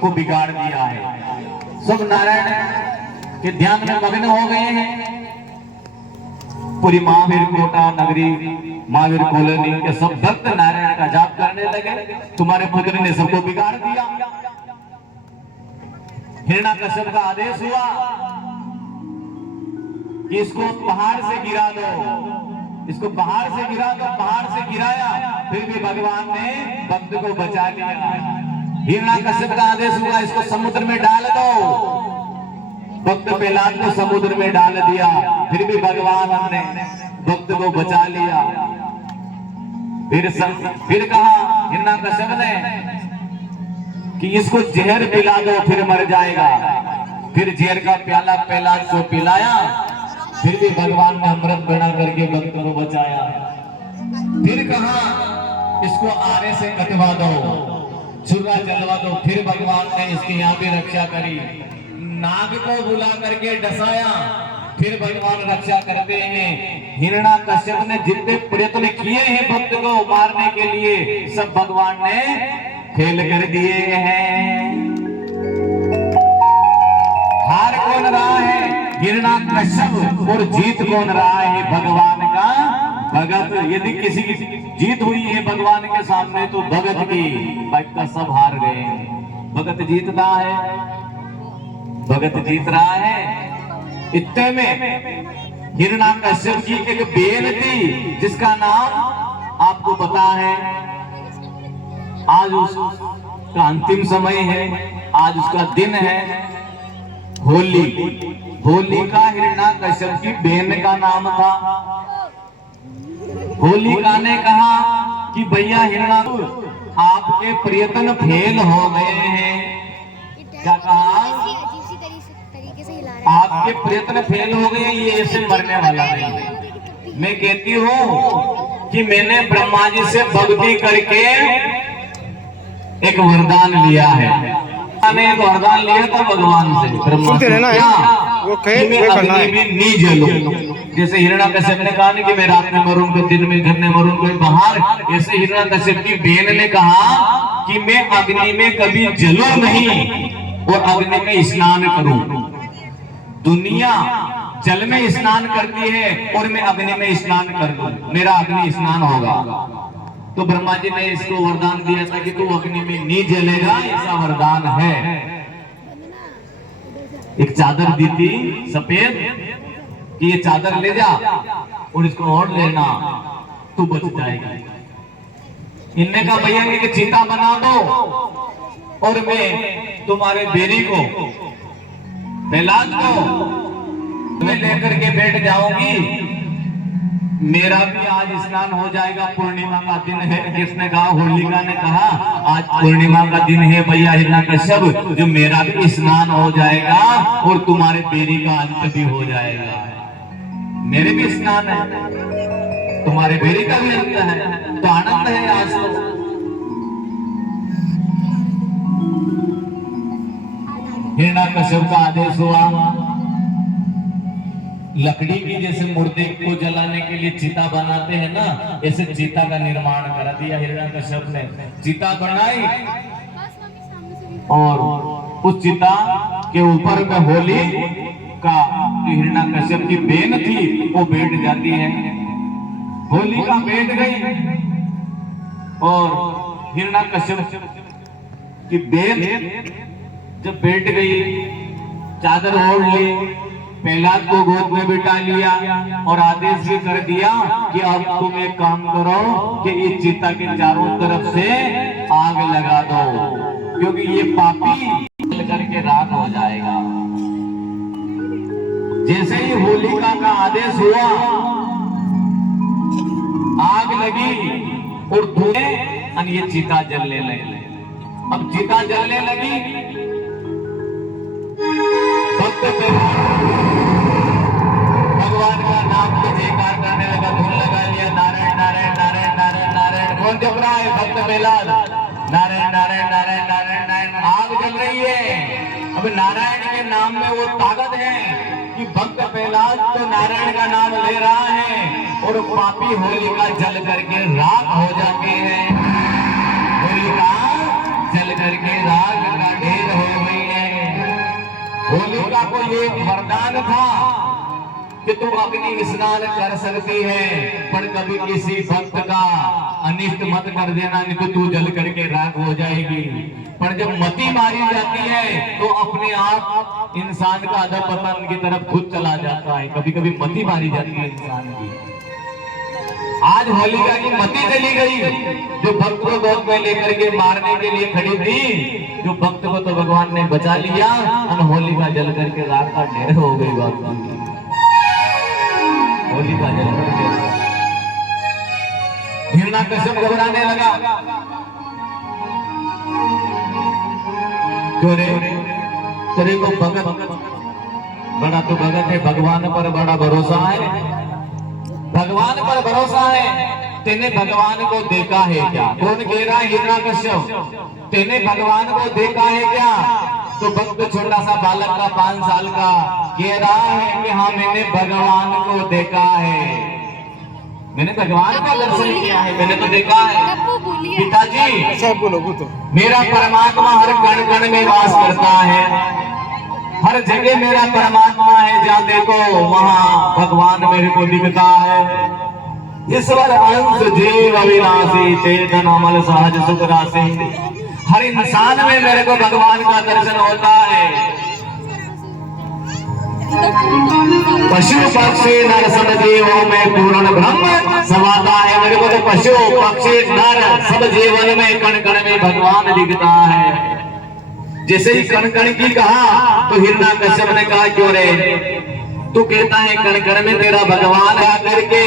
सबको बिगाड़ दिया है। सब नारायण के ध्यान में मग्न हो गए हैं। पूरी महावीर कोटा नगरी, महावीर कॉलोनी के सब भक्त नारायण का जाप करने लगे। तुम्हारे पुत्र ने सबको बिगाड़ दिया। हिरण्याकश्यप का आदेश हुआ कि इसको पहाड़ से गिरा दो, इसको पहाड़ से गिरा दो। पहाड़ से गिराया, फिर भी भगवान ने भक्त को बचा लिया। हिरण्याकश्यप का आदेश हुआ इसको समुद्र में डाल दो। भक्त प्रहलाद को समुद्र में डाल दिया, फिर भी भगवान ने भक्त को बचा लिया। फिर कहा हिरण्याकश्यप ने कि इसको जहर पिला दो, फिर मर जाएगा। फिर जहर का प्याला प्रहलाद को पिलाया, फिर भी भगवान ने अमृत बना करके भक्त को बचाया। फिर कहा इसको आरे से कटवा दो, छुरा जलवा दो, फिर भगवान ने इसकी यहाँ भी रक्षा करी। नाग को बुला करके डसाया, फिर भगवान रक्षा करते हैं। हिरण्याकश्यप ने जितने प्रयत्न किए हैं भक्त को मारने के लिए, सब भगवान ने फेल कर दिए हैं। हार कौन रहा है? हिरण्याकश्यप। और जीत कौन रहा है? भगवान का भगत। यदि किसी की जीत हुई है भगवान के सामने तो भगत की, बाकी का सब हार गए। भगत जीतता है, भगत जीत रहा है। इतने में हिरण्याकश्यप की एक बेन थी जिसका नाम आपको पता है। आज उसका अंतिम समय है, आज उसका दिन है होली। होली का हिरण्याकश्यप की बेन का नाम था। होलिका ने कहा कि भैया हिरण्याकश्यप आपके प्रयत्न फेल हो गए हैं। क्या कहा? आपके प्रयत्न फेल हो गए, ये ऐसे मरने वाला नहीं। मैं कहती हूँ कि मैंने ब्रह्मा जी से भक्ति करके एक वरदान लिया है। मैंने एक वरदान लिया था भगवान से, ब्रह्मा से, अग्नि में नहीं जलूं। जैसे हिरण्याकश्यप ने कहा कि मैं रात में मरूंगा, दिन में, घर में मरूंगा, बाहर। ऐसे हिरण्याकश्यप की बेन ने कहा कि मैं अग्नि में कभी जलूं नहीं और अग्नि में स्नान करूं। दुनिया जल में स्नान करती है और मैं अग्नि में स्नान कर दूं, मेरा अग्नि स्नान होगा। तो ब्रह्मा जी ने इसको वरदान दिया था कि तू अग्नि में नहीं जलेगा, ऐसा वरदान है। एक चादर दी थी सफेद कि ये चादर ले जा और इसको ओढ़ लेना, तू बच जाएगा। इनने कहा भैया कि चीता बना दो और मैं तुम्हारे बेरी को, प्रहलाद को मैं लेकर के बैठ जाऊंगी, मेरा भी आज स्नान हो जाएगा। पूर्णिमा का दिन है। किसने कहा? होलिका ने कहा आज पूर्णिमा का दिन है भैया हिरण्याकश्यप, जो मेरा भी स्नान हो जाएगा और तुम्हारे बेरी का अंत भी हो जाएगा। मेरे भी स्नान है, तुम्हारे बेरी का भी अंत है, तो आनंद है आज। तो हिरण्याकश्यप का आदेश हुआ, लकड़ी की जैसे मूर्ति को जलाने के लिए चिता बनाते हैं ना, ऐसे चिता का निर्माण करा दिया हिरण्याकश्यप ने। चिता बनाई और उस चिता के ऊपर में होली का हिरण्याकश्यप की बेन थी वो बैठ जाती है। होली का बैठ गई और हिरण्याकश्यप की बेन जब बैठ गई, चादर ओढ़ ली, प्रहलाद को गोद में बिठा लिया और आदेश भी कर दिया कि अब तुम एक काम करो कि इस चिता के चारों तरफ से आग लगा दो, क्योंकि ये पापी जल करके राख हो जाएगा। जैसे ही होलिका का आदेश हुआ, आग लगी और धुएं ये चिता जलने लगी। अब चिता जलने लगी, भक्त भगवान का नाम की जयकार करने लगा, धुन लगा लिया, नारायण नारायण नारायण नारायण नारायण। कौन जप रहा है? भक्त प्रहलाद। नारायण नारायण नारायण नारायण नारायण। आग जल रही है। अब नारायण के नाम में वो ताकत है कि भक्त प्रहलाद तो नारायण का नाम ले रहा है और पापी होलिका जल करके राख हो जाती है। होलिका जल करके राख का ढेर ये वरदान था कि तू अग्नि स्नान कर सकती है, पर कभी किसी भक्त का अनिष्ट मत कर देना, नहीं तो तू जल करके राख हो जाएगी। पर जब मति मारी जाती है तो अपने आप इंसान का अधःपतन की तरफ खुद चला जाता है। कभी कभी मति मारी जाती है इंसान की। आज होलिका की मति चली गई, जो भक्त को गोद में लेकर के मारने के लिए खड़ी थी, जो भक्त को तो भगवान ने बचा लिया और होलिका जल करके राख का ढेर हो गई। बात होलिका जल करके हिरण्यकश्यप घबराने लगा। क्यों रे, तेरे को भगत बड़ा तो भगत है, भगवान पर बड़ा भरोसा है, भगवान पर भरोसा है। तेने भगवान को देखा है क्या? कौन कह रहा है? हिरण्यकश्यप। तेने भगवान को देखा है क्या? तो भक्त छोटा सा बालक का 5 साल का कह रहा है कि हाँ मैंने भगवान को देखा है, मैंने भगवान का दर्शन किया है, मैंने तो देखा है। पिताजी बोलो तो मेरा परमात्मा हर कण कण में वास करता है, हर जगह मेरा परमात्मा है, जहाँ देखो वहाँ भगवान मेरे को दिखता है। ईश्वर अंश जीव अविनाशी चेतन अमल सहज सुख राशि, हर इंसान में मेरे को भगवान का दर्शन होता है। पशु पक्षी नर सब जीवों में पूर्ण ब्रह्म समाता है। मेरे को तो पशु पक्षी नर सब जीवन में कण कण में भगवान दिखता है। जैसे ही कण कण की कहा तो हिरण्यकश्यप ने कहा क्यों रे, तू कहता है कण कण में तेरा भगवान है, करके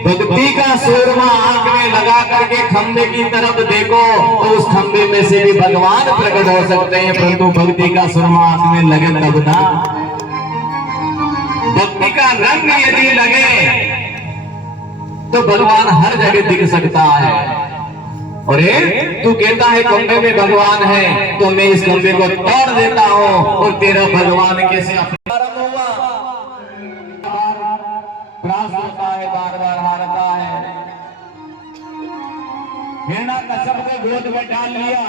भक्ति का सूरमा आंख में लगा करके खंबे की तरफ देखो तो उस खंबे में से भी भगवान प्रकट हो सकते हैं, परंतु भक्ति का सूरमा आंख में लगे तब ना। भक्ति का रंग यदि लगे तो भगवान हर जगह दिख सकता है। अरे तू कहता है खंबे में भगवान है, तो मैं इस खंबे को तोड़ देता हूँ और तेरा भगवान कैसे प्रारंभ हुआ? ग्रास होता है, बार बार हारता है। हिरण्यकश्यप को गोद में डाल लिया,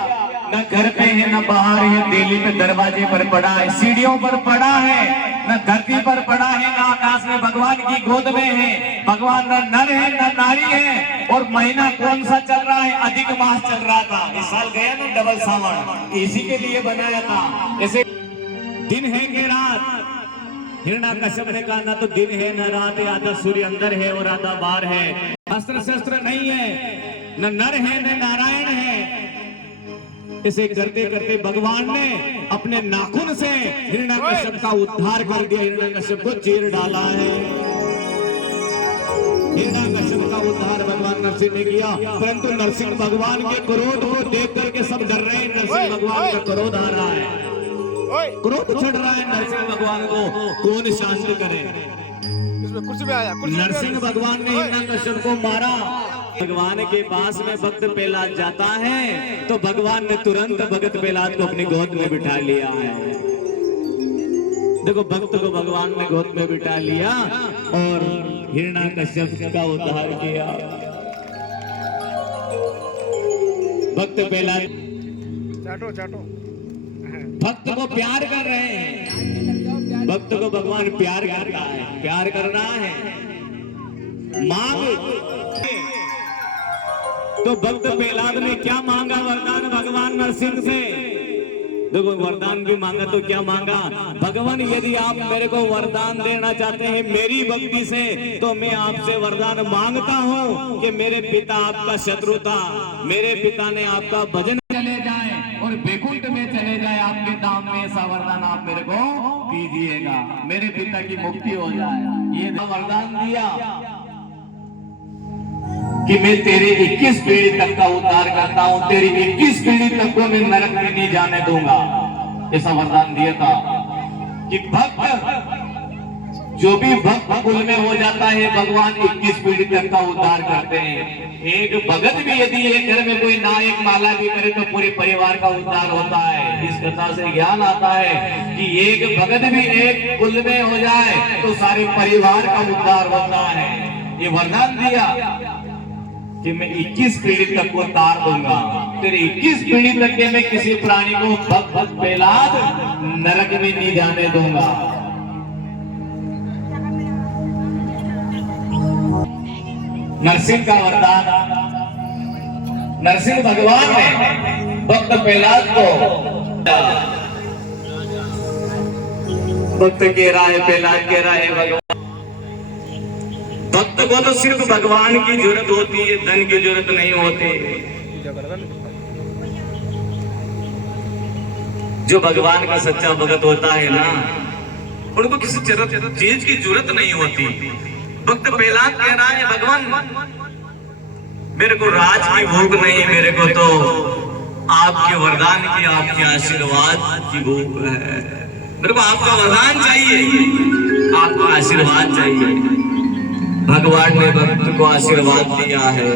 न घर पे है न बाहर है, दिल्ली में दरवाजे पर पड़ा है, सीढ़ियों पर पड़ा है, न धरती पर पड़ा है, न आकाश में, भगवान की गोद में है। भगवान न नर है न नारी है। और महीना कौन सा चल रहा है? अधिक मास चल रहा था। इस साल गया ना डबल सावन, इसी के लिए बनाया था। ऐसे दिन है कि रात? हिरण्यकश्यप ने कहा ना तो दिन है न रात है, आधा सूर्य अंदर है और आधा बाहर है। अस्त्र शस्त्र नहीं है, न नर है न नारायण है। इसे करते करते भगवान ने अपने नाखून से हिरण्यकश्यप का उद्धार कर दिया, हिरण्यकश्यप को चीर डाला है। हिरण्यकश्यप का उद्धार भगवान नरसिंह ने किया, परंतु नरसिंह भगवान के क्रोध को देख करके सब डर रहे हैं। नरसिंह भगवान का क्रोध आ रहा है, क्रोध चढ़ रहा है नरसिंह भगवान को, कौन शांत करे? कुर्सी पे आया, नरसिंह भगवान ने हिरण्यकश्यप को मारा। भगवान के पास में भक्त प्रहलाद जाता है तो भगवान ने तुरंत भगत प्रहलाद को अपनी गोद में बिठा लिया है। देखो भक्त को भगवान ने गोद में बिठा लिया और हिरण्यकश्यप का उद्धार किया। भक्त प्रहलाद चाटो चाटो भक्त को प्यार कर रहे हैं, भक्त को भगवान प्यार करता है, प्यार कर रहा है। मांग तो भक्त प्रहलाद ने क्या मांगा वरदान भगवान नरसिंह से? देखो वरदान भी मांगा तो क्या मांगा? भगवान यदि आप मेरे को वरदान देना चाहते हैं मेरी भक्ति से, तो मैं आपसे वरदान मांगता हूँ कि मेरे पिता आपका शत्रु था, मेरे पिता ने आपका भजन चले जाए और वैकुंठ में चले जाए आपके धाम में, ऐसा वरदान आप मेरे को दीजिएगा, मेरे पिता की मुक्ति हो जाए। ये वरदान दिया कि मैं तेरी 21 पीढ़ी तक का उद्धार करता हूं, तेरी 21 पीढ़ी तक को मैं नरक में नहीं जाने दूंगा। ऐसा वरदान दिया था कि भक्त जो भी भक्त कुल में हो जाता है भगवान 21 पीढ़ी तक का उद्धार करते हैं। एक भगत भी यदि एक घर में कोई नायक माला भी करे तो पूरे परिवार का उद्धार होता है। इस कथा से ज्ञान आता है कि एक भगत भी एक कुल में हो जाए तो सारे परिवार का उद्धार होता है। ये वरदान दिया कि मैं 21 पीढ़ी तक को तार दूंगा, तेरे 21 पीढ़ी तक के मैं किसी प्राणी को भक्त प्रहलाद नरक में नहीं जाने दूंगा। नरसिंह का वरदान, नरसिंह भगवान ने भक्त प्रहलाद को, भक्त कह रहा है, प्रहलाद कह रहा है भगवान, भक्त को तो सिर्फ भगवान की जरूरत होती है, धन की जरूरत नहीं होती। जो भगवान का सच्चा भगत होता है ना, उनको किसी चीज की जरूरत नहीं होती। भक्त प्रहलाद कह रहा है भगवान मेरे को राज की भूख नहीं, मेरे को तो आपके वरदान की, आपके आशीर्वाद की भूख है। मेरे को आपका वरदान चाहिए, आपका आशीर्वाद चाहिए। भगवान ने भक्त को आशीर्वाद दिया है।